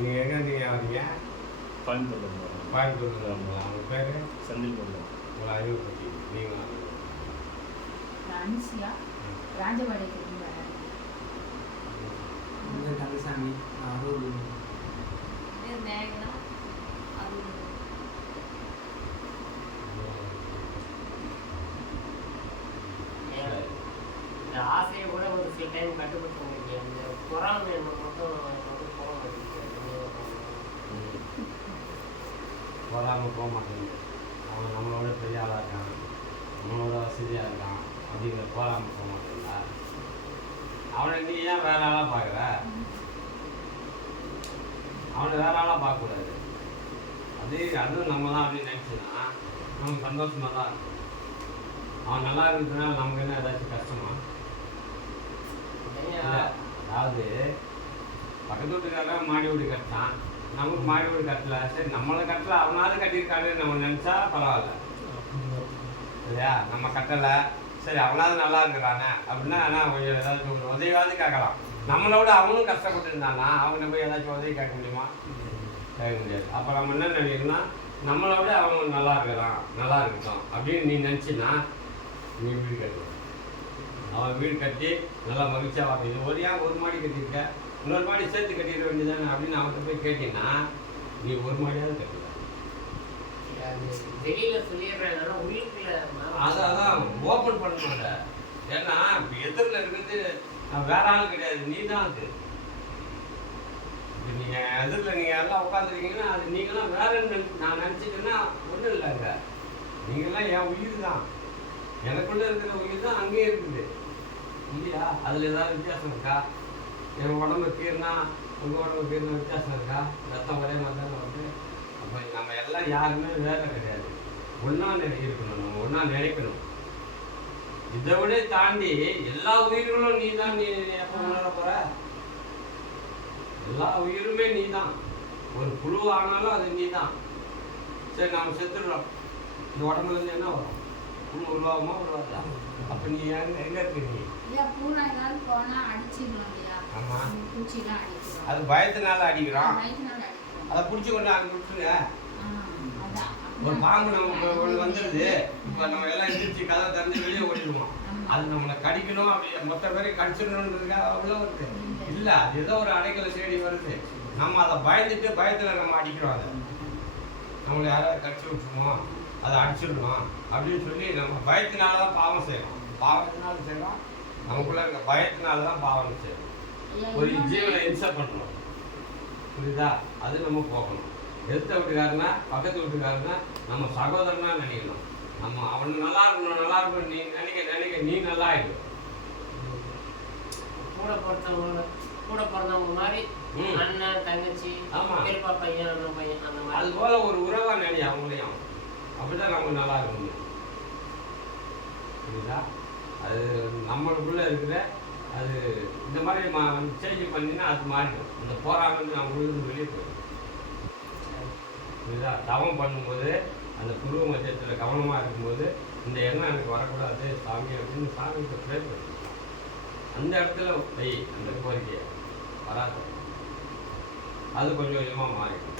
நீங்கள் எங்கே வரீங்க? கோயம்புத்தூர். அவங்க பேர் செந்தில் பொருள். உங்களை அறிவுப்பட்டி. நீங்கள் அனுசியா ராஜபாளையத்துக்கு கந்தசாமி அரூர். மேகனா அரூர். இந்த ஆசையை கூட ஒரு சில டைம் கட்டுப்படுத்த முடியாது. இந்த பொறாமை மட்டும் போக போகாமல் போக மாட்டேங்குது. அவன் நம்மளோட பெரிய ஆளாக இருக்கான், நம்மளோட வசதியாக இருக்கான் அப்படிங்கிற போகாமல் போக மாட்டேங்களா? அவனை நீ ஏன் வேற ஆளாக பார்க்குற? அவனை வேற ஆளாக பார்க்கக்கூடாது. அதுவும் நம்ம தான் அப்படின்னு நினச்சின்னா நமக்கு சந்தோஷமாக தான் இருக்கும். அவன் நல்லா இருக்கிறதுனால நமக்கு என்ன ஏதாச்சும் கஷ்டமா? அதாவது பக்கத்து வீட்டுக்காரன் மாடி வீடு கட்டினான், நமக்கு மாடி வீடு கட்டல. சரி நம்மளை கட்டல, அவனாவது கட்டியிருக்கான்னு நம்ம நினச்சா பரவாயில்ல இல்லையா? நம்ம கட்டலை, சரி அவனாவது நல்லா இருக்கிறானே அப்படின்னா ஆனால் கொஞ்சம் ஏதாச்சும் ஒரு உதவியாவது கேட்கலாம். நம்மளோட அவனும் கஷ்டப்பட்டு இருந்தானா அவனை போய் ஏதாச்சும் உதவி கேட்க முடியுமா? கேட்க முடியாது. அப்போ நம்ம என்ன நினைக்கணும்னா நம்மளோட அவன் நல்லா இருக்கிறான், நல்லா இருக்கட்டும் அப்படின்னு நீ நினச்சின்னா நீ வீடு கட்டு. அவன் வீடு கட்டி நல்லா மகிழ்ச்சியாக வாங்க. இது ஒரு மாடி கட்டியிருக்க, இன்னொரு மாடி சேர்த்து கட்டிட வேண்டியதானே அப்படின்னு அவன்கிட்ட போய் கேட்டீங்கன்னா நீ ஒரு மாடியாவது கட்டிட. வெளியில சொல்லிடுறேன் உள்ளுக்குள்ள அதான் ஓப்பன் பண்ண மாட்டேன். ஏன்னா இப்போ எதிரில் இருக்கிறது வேற ஆள் கிடையாது, நீ தான் அது. இப்போ நீங்கள் எதிரில் நீங்கள் எல்லாம் உட்காந்துருக்கீங்கன்னா அது நீங்களாம் வேற நான் நினச்சிட்டேன்னா ஒன்றும் இல்லைங்க. நீங்களாம் என் உயிர் தான், எனக்குள்ளே இருக்கிற உயிர் தான் அங்கேயே இருக்குது இல்லையா? அதில் ஏதாவது வித்தியாசம் இருக்கா? என் உடம்பு கீர்னா உங்கள் உடம்பு கீர்னா வித்தியாசம் இருக்கா? ரத்தம் ஒரே மாதிரி தான் வருது. அப்போ நம்ம எல்லாம் யாருமே வேலை கிடையாது, ஒன்றா இருக்கணும், நம்ம ஒன்றா நினைக்கணும். இதை விட தாண்டி எல்லா உயிர்களும் நீ தான். நீ எப்போ உணர போகிற? எல்லா உயிருமே நீ தான். ஒரு புழு ஆனாலும் அது நீ தான். சரி நம்ம செத்துடுறோம், இந்த உடம்புலேருந்து என்ன வரும்? புழு உருவாகுமா உருவாதா? அப்போ நீ எங்கே இருக்கு? நீ அது பயத்தினால அடிக்கிறோம். அதை பிடிச்சி கொண்டு அங்கே விட்டுருங்க. ஒரு பாம்பு நமக்கு ஒன்று வந்துடுது, இப்போ நம்ம எல்லாம் எந்திரிச்சு கதை திறந்து வெளியே ஓடிடுவோம். அது நம்மளை கடிக்கணும், அப்படி மொத்த பேரையும் கடிச்சிடணுன்றதுக்காக அவ்வளோ வருது இல்லை. அது ஏதோ ஒரு அடைக்கலை தேடி வருது. நம்ம அதை பயந்துட்டு பயத்தில் நம்ம அடிக்கிறோம். அதை நம்மளை யாராவது கடிச்சு விட்டுருவோம், அதை அடிச்சிடணும் அப்படின்னு சொல்லி நம்ம பயத்தினால தான் பாவம் செய்யறோம். பாவத்தினால செய்யறோம், நமக்குள்ள இருக்க பயத்தினால தான் பாவம் செய்யறோம். ஒரு ஜீவனை இன்சல்ட் பண்ணுறோம், புரியுதா? அது நம்ம போகணும். எடுத்த வீட்டுக்காரனா பக்கத்து வீட்டுக்காரனா நம்ம சகோதரனா நினைக்கணும். நம்ம அவனுக்கு நல்லா இருக்கணும், நல்லா இருக்கணும் நீ நினைக்க நீ நல்லா ஆயிடும். கூட பிறந்தவங்க மாதிரி அண்ணன் தங்கச்சி, ஆமா, பெரியப்பா பையன் அண்ணன் பையன் அந்த மாதிரி அது போல ஒரு உறவா நினை அவங்களையும். அப்படிதான் நம்ம நல்லா இருக்கணும், புரியுதா? அது நம்மளுக்குள்ள இருக்கிற அது இந்த மாதிரி சேஞ்ச் பண்ணினா அது மாறிடும். அந்த போராட்டம் நம்ம வெளியே போயிடும், புரியுதா? தவம் பண்ணும்போது அந்த குருவ மத்தியத்தில் கவனமாக இருக்கும்போது இந்த எண்ணம் எனக்கு வரக்கூடாது சாமி அப்படின்னு சாமிகிட்ட ப்ரே பண்ணி அந்த இடத்துல அந்த கோரிக்கையை வராது. அது கொஞ்சம் கொஞ்சமாக மாறிடும்.